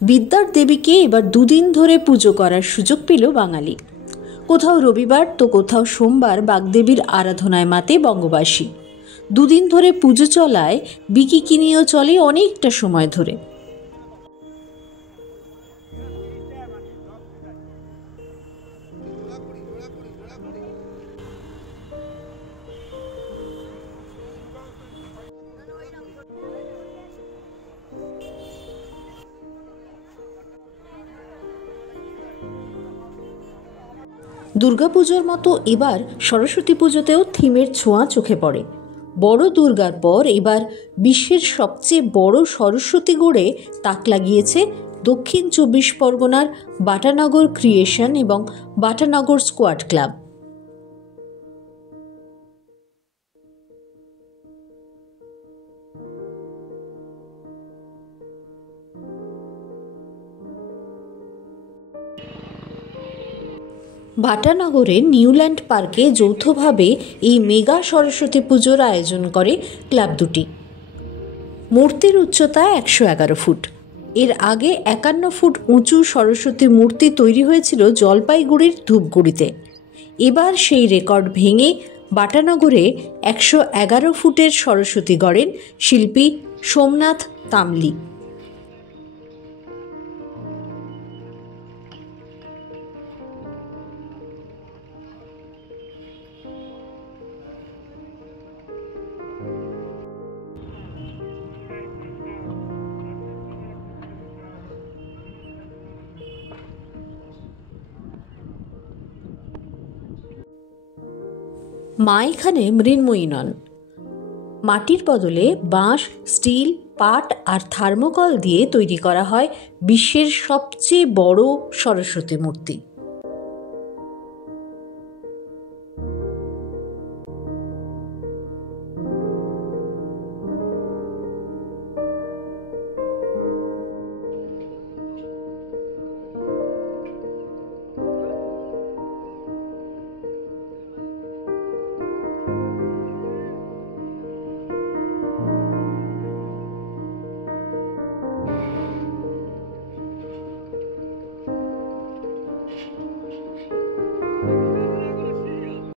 বিদ্যার দেবীকে এবার দুদিন ধরে পুজো করার সুযোগ পেল বাঙালি। কোথাও রবিবার তো কোথাও সোমবার বাগদেবীর আরাধনায় মাতে বঙ্গবাসী। দুদিন ধরে পুজো চলায় বিকিকিনিও চলে অনেকটা সময় ধরে। দুর্গাপুজোর মতো এবার সরস্বতী পুজোতেও থিমের ছোঁয়া চোখে পড়ে। বড় দুর্গার পর এবার বিশ্বের সবচেয়ে বড় সরস্বতী গড়ে তাক লাগিয়েছে দক্ষিণ ২৪ পরগনার বাটানগর ক্রিয়েশন এবং বাটানগর স্কোয়াড ক্লাব। বাটানগরের নিউল্যান্ড পার্কে যৌথভাবে এই মেগা সরস্বতী পুজোর আয়োজন করে ক্লাব দুটি। মূর্তির উচ্চতা ১১১ ফুট। এর আগে ৫১ ফুট উঁচু সরস্বতী মূর্তি তৈরি হয়েছিল জলপাইগুড়ির ধূপগুড়িতে। এবার সেই রেকর্ড ভেঙে বাটানগরে ১১১ ফুটের সরস্বতী গড়েন শিল্পী সোমনাথ তামলি। মা এখানে মৃন্ময়ী নন। মাটির বদলে বাঁশ, স্টিল, পাট আর থার্মোকল দিয়ে তৈরি করা হয় বিশ্বের সবচেয়ে বড় সরস্বতী মূর্তি।